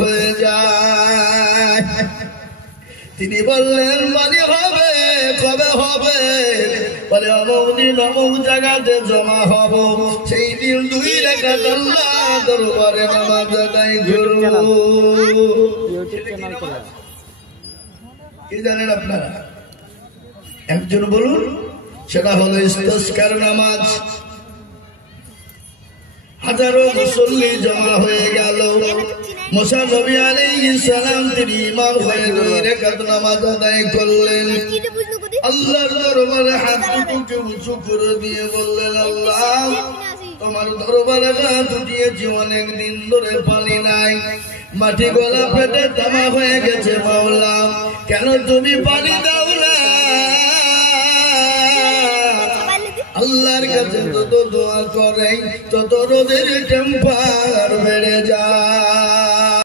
হয়ে যায়। তিনি বললেন মানে হবে, কবে হবে? বলে অমুক দিন অমুক জায়গাতে জমা হব, সেই দিন 2 রাকাত আল্লাহ দরবারে নামাজ আদায় করব। কি জানেন আপনারা? একজন বলুন। সেটা হলো ইস্তিসকার নামাজ। হাজারো মুসল্লি জমা হয়ে গেল। মুসা নবী আলাইহিস সালাম তিনি ইমাম হয়ে 2 রাকাত নামাজ আদায় করলেন। আল্লাহর দরবারে হাত দুটো উঁচু করে দিয়ে বললেন, আল্লাহ তোমার দরবারে হাত উঠিয়েছি, অনেক দিন ধরে পানি নাই, মাটি গলা পেটে তামা হয়ে গেছে। মাওলা কেন তুমি পানি দাও না? আল্লাহর কাছে তত দোয়া করে তত রোদের টেম্পার বেড়ে যায়।